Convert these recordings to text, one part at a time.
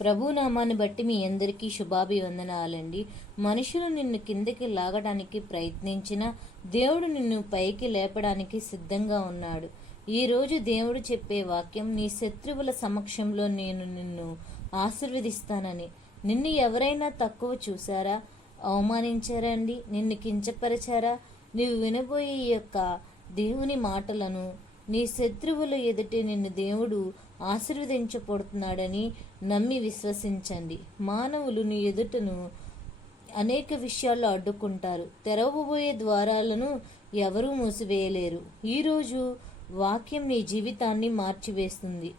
ప్రభునామాన్ని బట్టి మీ అందరికీ శుభాభివందనాలండి. మనుషులు నిన్ను కిందకి లాగడానికి ప్రయత్నించిన దేవుడు నిన్ను పైకి లేపడానికి సిద్ధంగా ఉన్నాడు. ఈరోజు దేవుడు చెప్పే వాక్యం నీ శత్రువుల సమక్షంలో నేను నిన్ను ఆశీర్వదిస్తానని. నిన్ను ఎవరైనా తక్కువ చూసారా అవమానించారా అండి? నిన్ను కించపరిచారా? నీవు వినబోయే యొక్క దేవుని మాటలను నీ శత్రువుల ఎదుటి నిన్ను దేవుడు ఆశీర్వదించబడుతున్నాడని నమ్మి విశ్వసించండి. మానవులు నీ ఎదుటను అనేక విషయాల్లో అడ్డుకుంటారు. తెరవబోయే ద్వారాలను ఎవరూ మూసివేయలేరు. ఈరోజు వాక్యం నీ జీవితాన్ని మార్చివేస్తుంది.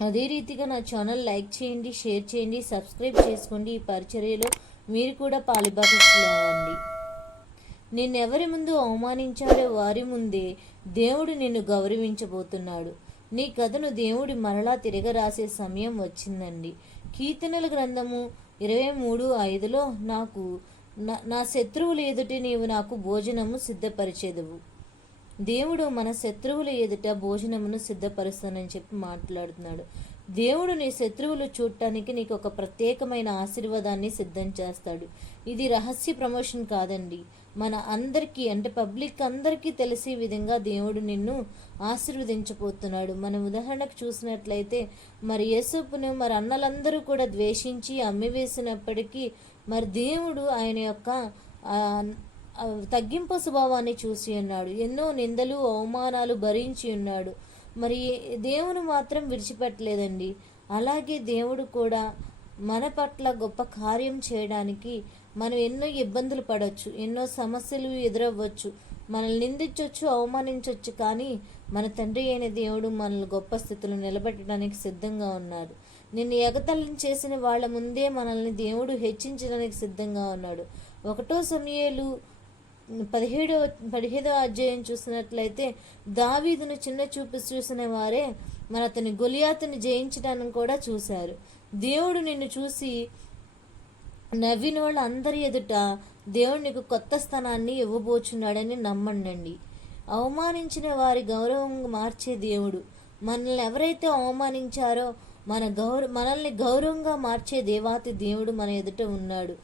అదే రీతిగా నా ఛానల్ లైక్ చేయండి షేర్ చేయండి సబ్స్క్రైబ్ చేసుకోండి. ఈ పరిచర్యలో మీరు కూడా పాలిభాగస్తులు నిన్నెవరి ముందు అవమానించారో వారి ముందే దేవుడు నిన్ను గౌరవించబోతున్నాడు. నీ కథను దేవుడి మరలా తిరగరాసే సమయం వచ్చిందండి. కీర్తనల గ్రంథము ఇరవై మూడు ఐదులో నాకు నా- నా శత్రువుల ఎదుటి నీవు నాకు భోజనము సిద్ధపరిచేదవు. దేవుడు మన శత్రువుల ఎదుట భోజనమును సిద్ధపరుస్తానని చెప్పి మాట్లాడుతున్నాడు. దేవుడు నీ శత్రువులు చూడటానికి నీకు ఒక ప్రత్యేకమైన ఆశీర్వాదాన్ని సిద్ధం చేస్తాడు. ఇది రహస్య ప్రమోషన్ కాదండి. మన అందరికీ అంటే పబ్లిక్ అందరికీ తెలిసే విధంగా దేవుడు నిన్ను ఆశీర్వదించబోతున్నాడు. మనం ఉదాహరణకు చూసినట్లయితే మరి యేసుపును మరి అన్నలందరూ కూడా ద్వేషించి అమ్మివేసినప్పటికీ మరి దేవుడు ఆయన యొక్క తగ్గింపు స్వభావాన్ని చూసి ఉన్నాడు. ఎన్నో నిందలు అవమానాలు భరించి ఉన్నాడు. మరి దేవుని మాత్రం విడిచిపెట్టలేదండి. అలాగే దేవుడు కూడా మన పట్ల గొప్ప కార్యం చేయడానికి మనం ఎన్నో ఇబ్బందులు పడవచ్చు ఎన్నో సమస్యలు ఎదురవ్వచ్చు మనల్ని నిందించవచ్చు అవమానించవచ్చు కానీ మన తండ్రి అయిన దేవుడు మనల్ని గొప్ప స్థితిలో నిలబెట్టడానికి సిద్ధంగా ఉన్నాడు. నిన్ను ఎగతలం చేసిన వాళ్ళ ముందే మనల్ని దేవుడు హెచ్చించడానికి సిద్ధంగా ఉన్నాడు. ఒకటో సమయాలు పదిహేడో పదిహేదో అధ్యాయం చూసినట్లయితే దావీదును చిన్న చూపు చూసిన వారే మన అతని గొలియాతను జయించడానికి కూడా చూశారు. దేవుడు నిన్ను చూసి నవ్విన వాళ్ళ అందరి ఎదుట దేవుడు నీకు కొత్త స్థానాన్ని ఇవ్వబోచున్నాడని నమ్మండి అవమానించిన వారి గౌరవం మార్చే దేవుడు. మనల్ని ఎవరైతే అవమానించారో మన గౌరవ మనల్ని గౌరవంగా మార్చే దేవాతి దేవుడు మన ఎదుట ఉన్నాడు.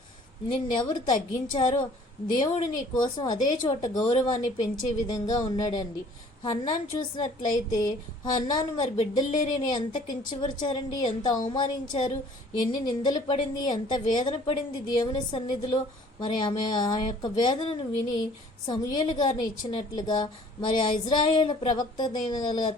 నిన్నెవరు తగ్గించారో దేవుడు నీ కోసం అదే చోట గౌరవాన్ని పెంచే విధంగా ఉన్నాడండి. హన్నాను చూసినట్లయితే హన్నాను మరి బిడ్డలు లేరని ఎంత కించపరిచారండి? ఎంత అవమానించారు? ఎన్ని నిందలు పడింది? ఎంత వేదన పడింది దేవుని సన్నిధిలో? మరి ఆమె ఆ యొక్క వేదనను విని సమూహలు గారిని ఇచ్చినట్లుగా మరి ఆ ఇజ్రాయేల్ ప్రవక్త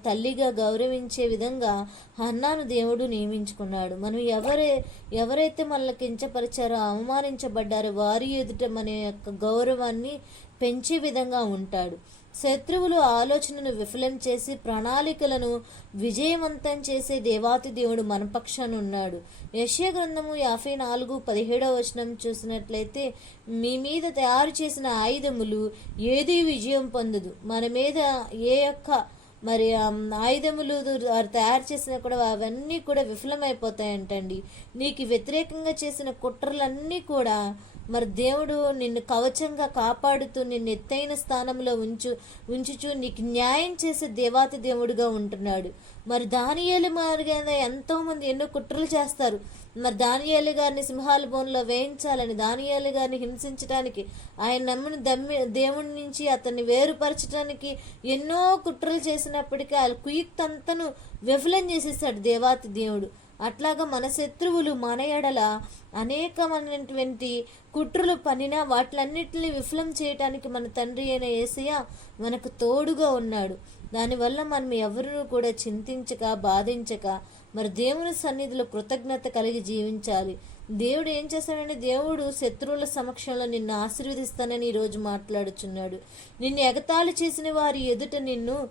తల్లిగా గౌరవించే విధంగా హన్నాను దేవుడు నియమించుకున్నాడు. మనం ఎవరే ఎవరైతే మనల్ని కించపరిచారో అవమానించబడ్డారో వారి ఎదుట మన యొక్క గౌరవాన్ని పెంచే విధంగా ఉంటాడు. శత్రువులు ఆలోచనను విఫలం చేసి ప్రణాళికలను విజయవంతం చేసే దేవాతి దేవుడు మనపక్షాన్ని ఉన్నాడు. యశ్య గ్రంథము యాభై నాలుగు పదిహేడవ వచనం చూసినట్లయితే మీ మీద తయారు చేసిన ఆయుధములు ఏది విజయం పొందదు? మన మీద ఏ యొక్క మరి ఆయుధములు వారు తయారు చేసినా కూడా అవన్నీ కూడా విఫలమైపోతాయంటండి. నీకు వ్యతిరేకంగా చేసిన కుట్రలన్నీ కూడా మరి దేవుడు నిన్ను కవచంగా కాపాడుతూ నిన్ను ఎత్తైన స్థానంలో ఉంచు ఉంచుచు నీకు న్యాయం చేసే దేవాతి దేవుడుగా ఉంటున్నాడు. మరి దానియేలు మార్గైన ఎంతోమంది ఎన్నో కుట్రలు చేస్తారు. మరి దానియేలు గారిని సింహాల బోన్లో వేయించాలని దానియేలు గారిని హింసించడానికి ఆయన నమ్మిన దమ్మి దేవుడి నుంచి అతన్ని వేరుపరచడానికి ఎన్నో కుట్రలు చేసినప్పటికీ ఆ కుయుక్తంతను విఫలం చేసేసాడు దేవాతి దేవుడు. అట్లాగా మన శత్రువులు మన ఎడల అనేకమైనటువంటి కుట్రలు పనినా వాటిలన్నిటిని విఫలం చేయటానికి మన తండ్రి అయిన ఏసయ్య మనకు తోడుగా ఉన్నాడు. దానివల్ల మనం ఎవరినూ కూడా చింతించక బాధించక మరి దేవుని సన్నిధిలో కృతజ్ఞత కలిగి జీవించాలి. దేవుడు ఏం చేస్తాడంటే దేవుడు శత్రువుల సమక్షంలో నిన్ను ఆశీర్వదిస్తానని ఈరోజు మాట్లాడుచున్నాడు. నిన్ను ఎగతాళి చేసిన వారి ఎదుట నిన్ను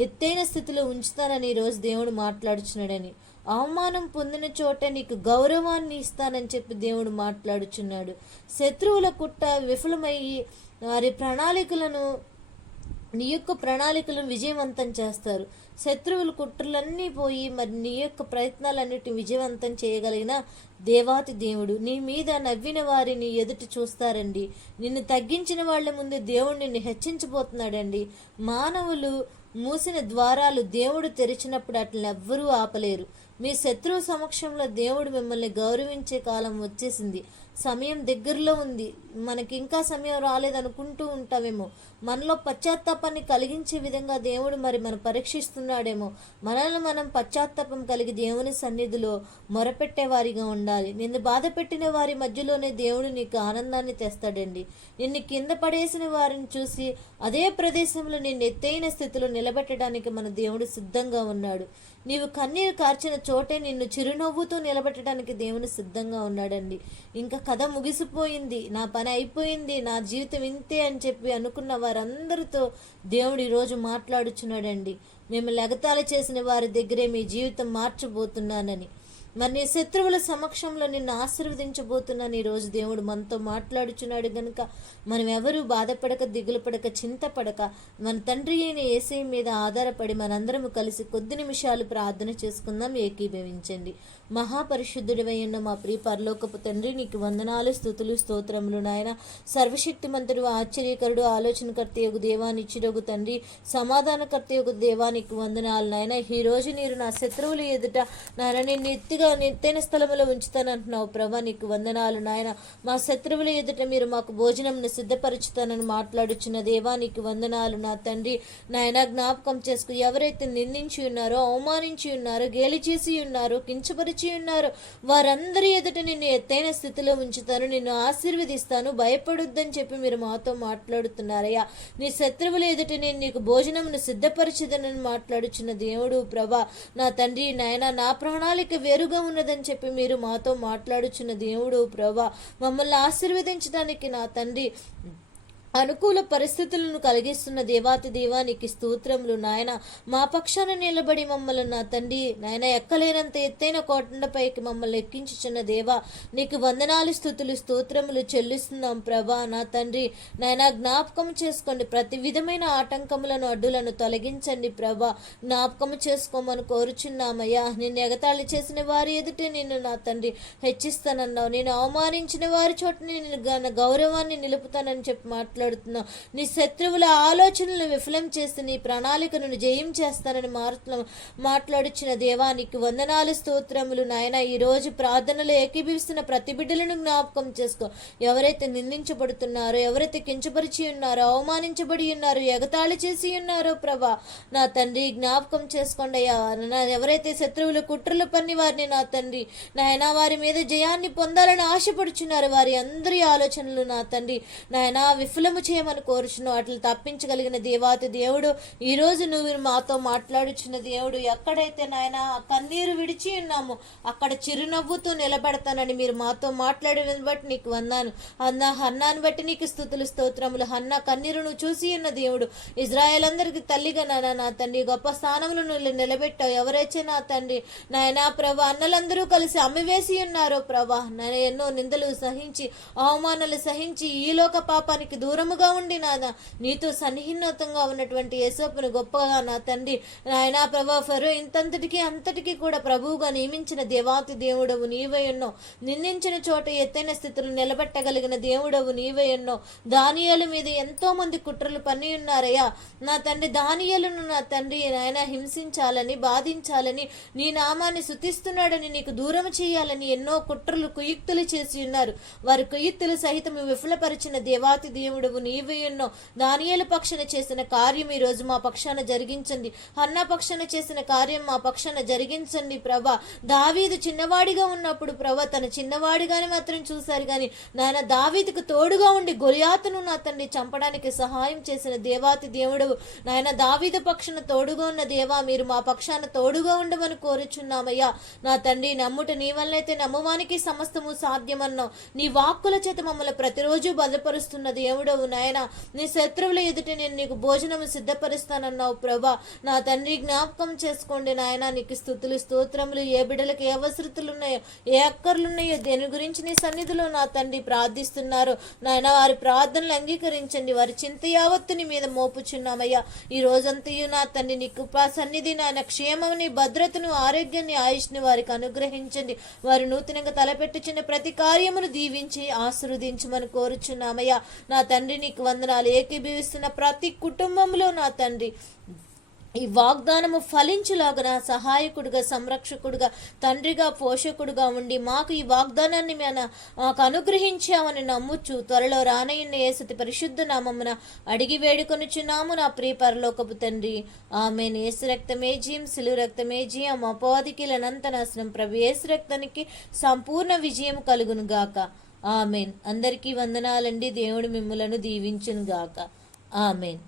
ఎత్తైన స్థితిలో ఉంచుతానని ఈరోజు దేవుడు మాట్లాడుచున్నాడని. అవమానం పొందిన చోట నీకు గౌరవాన్ని ఇస్తానని చెప్పి దేవుడు మాట్లాడుచున్నాడు. శత్రువుల కుట్ట విఫలమయ్యి వారి ప్రణాళికలను నీ యొక్క ప్రణాళికలను విజయవంతం చేస్తారు. శత్రువుల కుట్రలన్నీ పోయి మరి నీ యొక్క ప్రయత్నాలన్నిటిని విజయవంతం చేయగలిగిన దేవాతి దేవుడు. నీ మీద నవ్విన వారిని ఎదుటి చూస్తారండి. నిన్ను తగ్గించిన వాళ్ళ ముందు దేవుడు నిన్ను హెచ్చించబోతున్నాడండి. మానవులు మూసిన ద్వారాలు దేవుడు తెరిచినప్పుడు అట్లని ఎవ్వరూ ఆపలేరు. మీ శత్రువు సమక్షంలో దేవుడు మిమ్మల్ని గౌరవించే కాలం వచ్చేసింది. సమయం దగ్గరలో ఉంది. మనకి ఇంకా సమయం రాలేదనుకుంటూ ఉంటామేమో మనలో పశ్చాత్తాపాన్ని కలిగించే విధంగా దేవుడు మరి మనం పరీక్షిస్తున్నాడేమో. మనల్ని మనం పశ్చాత్తాపం కలిగి దేవుని సన్నిధిలో మొరపెట్టే వారిగా ఉండాలి. నిన్ను బాధ పెట్టిన వారి మధ్యలోనే దేవుడు నీకు ఆనందాన్ని తెస్తాడండి. నిన్ను కింద పడేసిన వారిని చూసి అదే ప్రదేశంలో నిన్ను ఎత్తైన స్థితిలో నిలబెట్టడానికి మన దేవుడు సిద్ధంగా ఉన్నాడు. నీవు కన్నీరు కార్చిన చోటే నిన్ను చిరునవ్వుతో నిలబెట్టడానికి దేవుని సిద్ధంగా ఉన్నాడండి. ఇంకా కథ ముగిసిపోయింది. నా పని అయిపోయింది. నా జీవితం ఇంతే అని చెప్పి అనుకున్న వారందరితో దేవుడు ఈరోజు మాట్లాడుచున్నాడండి. మేము లగతాలు చేసిన వారి దగ్గరే మీ జీవితం మార్చబోతున్నానని. మరి నీ శత్రువుల సమక్షంలో నిన్ను ఆశీర్వదించబోతున్నాను ఈరోజు దేవుడు మనతో మాట్లాడుచున్నాడు గనుక మనం ఎవరు బాధపడక దిగులు పడక చింతపడక మన తండ్రి అయిన ఏసై మీద ఆధారపడి మనందరము కలిసి కొద్ది నిమిషాలు ప్రార్థన చేసుకుందాం ఏకీభవించండి. మహాపరిశుద్ధుడివై ఉన్న మా ప్రియ పరలోకపు తండ్రి నీకు వందనాలు స్థుతులు స్తోత్రములు నాయన. సర్వశక్తిమంతుడు ఆశ్చర్యకరుడు ఆలోచనకర్త యొక్క దేవానిచ్చిరగు తండ్రి సమాధానకర్త యొక్క దేవానికి వందనాలు నాయన. ఈ రోజు నీరు నా శత్రువుల ఎదుట నాయన నిన్ను ఎత్తిగా ఎత్తైన స్థలములో ఉంచుతానంటున్నావు ప్రభా. నీకు వందనాలు నాయన. మా శత్రువుల ఎదుట మీరు మాకు భోజనంను సిద్ధపరుచుతానని మాట్లాడుచున్న నీకు వందనాలు నా తండ్రి. నాయన జ్ఞాపకం చేసుకు ఎవరైతే నిందించి ఉన్నారో అవమానించి ఉన్నారో గేలి చేసి ఉన్నారో కించపరిచి ఉన్నారో వారందరి ఎదుట నిన్ను ఎత్తైన స్థితిలో ఉంచుతాను నిన్ను ఆశీర్వదిస్తాను. భయపడొద్దని చెప్పి మీరు మాతో మాట్లాడుతున్నారయ్యా. నీ శత్రువుల ఎదుట నేను నీకు భోజనంను సిద్ధపరచదనని మాట్లాడుచున్న దేవుడు ప్రభా. నా తండ్రి నాయన నా ప్రణాళిక వేరుగా ఉన్నదని చెప్పి మీరు మాతో మాట్లాడుచున్న దేవుడు ప్రభా మమ్మల్ని ఆశీర్వదించడానికి నా తండ్రి అనుకూల పరిస్థితులను కలిగిస్తున్న దేవాతి దేవానికి స్తోత్రములు నాయన. మా పక్షాన నిలబడి మమ్మల్ని నా తండ్రి నాయన ఎక్కలేనంత ఎత్తైన కోటండపైకి మమ్మల్ని ఎక్కించుచున్న దేవా నీకు వందనాలు స్థుతులు స్తోత్రములు చెల్లిస్తున్నాం ప్రభా నా తండ్రి. నాయన జ్ఞాపకం చేసుకోండి. ప్రతి విధమైన ఆటంకములను అడ్డులను తొలగించండి ప్రభా. జ్ఞాపకం చేసుకోమని కోరుచున్నామయ్యా. నిన్ను ఎగతాళి చేసిన వారి ఎదుటే నిన్ను నా తండ్రి హెచ్చిస్తానన్నావు. నేను అవమానించిన వారి చోట నేను గన గౌరవాన్ని నిలుపుతానని చెప్పి మాట్లాడుతున్నావు. నీ శత్రువుల ఆలోచనలను విఫలం చేసి నీ ప్రణాళికను జయం చేస్తానని మారుతున్న మాట్లాడుచిన దేవానికి వందనాలు స్తోత్రములు నాయన. ఈ రోజు ప్రార్థనలు ఏకీభవిస్తున్న ప్రతి బిడ్డలను జ్ఞాపకం చేసుకో. ఎవరైతే నిందించబడుతున్నారో ఎవరైతే కించపరిచి ఉన్నారో అవమానించబడి ఉన్నారో ఎగతాళి చేసి ఉన్నారో ప్రభా నా తండ్రి జ్ఞాపకం చేసుకోండి అయ్యా. నా ఎవరైతే శత్రువులు కుట్రలు పన్ని వారిని నా తండ్రి నాయన వారి మీద జయాన్ని పొందాలని ఆశపడుచున్నారు వారి అందరి ఆలోచనలు నా తండ్రి నాయన విఫలము చేయమని కోరుచున్నావు అట్లా తప్పించగలిగిన దేవాతి దేవుడు ఈ రోజు నువ్వు మాతో మాట్లాడుచున్న దేవుడు ఎక్కడైతే నాయన కన్నీరు విడిచి ఉన్నాము. అక్కడ చిరునవ్వుతూ నిలబెడతానని మీరు మాతో మాట్లాడిన బట్టి నీకు వందాను. అన్న హన్నాను బట్టి నీకు స్థుతులు స్తోత్రములు. హన్న కన్నీరును చూసి ఉన్న దేవుడు ఇజ్రాయెల్ అందరికి తల్లిగా నాన్న నా తండ్రి గొప్ప స్థానములు నువ్వు నిలబెట్టావు. ఎవరైతే నా తండ్రి నాయనా ప్రభా అన్నలందరూ కలిసి అమ్మివేసి ఉన్నారో ప్రభా నేను ఎన్నో నిందలు సహించి అవమానాలు సహించి ఈ లోక పాపానికి దూరం దూరముగా ఉండి నాయన నీతో సన్నిహిన్నతంగా ఉన్నటువంటి యేసోపును గొప్పగా నా తండ్రి నాయనా ప్రభా ఫరో ఇంతంతటికి అంతటికీ కూడా ప్రభువుగా నియమించిన దేవాతి దేవుడవు నీవై ఎన్నో నిందించిన చోట ఎత్తైన స్థితిలో నిలబెట్టగలిగిన దేవుడవు నీవై ఎన్నో దానియాల మీద ఎంతో మంది కుట్రలు పని ఉన్నారయ్యా. నా తండ్రి దానియలను నా తండ్రి నాయన హింసించాలని బాధించాలని నీ నామాన్ని శుతిస్తున్నాడని నీకు దూరం చేయాలని ఎన్నో కుట్రలు కుయుక్తులు చేసి ఉన్నారు. వారి కుయుక్తులు సహితం విఫలపరిచిన దేవాతి దేవుడు దేవుడవు నీవే ఎన్నో. దానియేల పక్షాన చేసిన కార్యం ఈ రోజు మా పక్షాన జరిగించండి. అన్న పక్షాన చేసిన కార్యం మా పక్షాన జరిగించండి ప్రభా. దావీదు చిన్నవాడిగా ఉన్నప్పుడు ప్రభా తన చిన్నవాడిగానే మాత్రం చూశారు కానీ నాయన దావీదుకు తోడుగా ఉండి గొలియాతును నా తండ్రి చంపడానికి సహాయం చేసిన దేవాతి దేవుడు నాయన దావీదు పక్షాన తోడుగా ఉన్న దేవా మీరు మా పక్షాన తోడుగా ఉండమని కోరుచున్నామయ్యా. నా తండ్రి నమ్ముట నీ వల్లైతే నమ్మువానికి సమస్తము సాధ్యమన్నావు. నీ వాక్కుల చేత మమ్మల్ని ప్రతిరోజు బలపరుస్తున్న దేవుడవు నాయన నీ శత్రువుల ఎదుట నేను నీకు భోజనము సిద్ధపరుస్తానన్నావు ప్రభా. నా తండ్రి జ్ఞాపకం చేసుకోండి నాయన నీకు స్థుతులు స్తోత్రములు ఏ బిడ్డలకు ఏ అవసరతలు ఉన్నాయో ఏ అక్కర్లున్నాయో దేని గురించి నీ సన్నిధిలో నా తండ్రి ప్రార్థిస్తున్నారు. నాయన వారి ప్రార్థనలు అంగీకరించండి వారి చింత యావత్తుని మీద మోపుచున్నామయ్యా. ఈ రోజంతయు నా తండ్రి నీ కృపా సన్నిధి నాయన క్షేమముని భద్రతను ఆరోగ్యాన్ని ఆయుష్ని వారికి అనుగ్రహించండి. వారు నూతనంగా తలపెట్టుచున్న ప్రతి కార్యమును దీవించి ఆశీర్వదించమని కోరుచున్నామయ్యా. నా తండ్రి తండ్రి నీకు వందనాలు. ఏకీభవిస్తున్న ప్రతి కుటుంబంలో నా తండ్రి. ఈ వాగ్దానము ఫలించులాగున సహాయకుడిగా సంరక్షకుడిగా తండ్రిగా పోషకుడిగా ఉండి మాకు ఈ వాగ్దానాన్ని మేము మాకు అనుగ్రహించామని నమ్ముచు త్వరలో రానయ్యన్న ఏసతి పరిశుద్ధ నామమున అడిగి వేడుకొనుచున్నాము నా ప్రియ పరలోకపు తండ్రి. ఆమె ఏసు రక్తమే జీం సిలువు రక్తమే జీయం అపవాదికి అనంత నాశనం ప్రభు ఏసు రక్తానికి సంపూర్ణ విజయం కలుగును గాక ఆమెన్. అందరికీ వందనాలండి. దేవుడు మిమ్మలను దీవించును గాక ఆమెన్.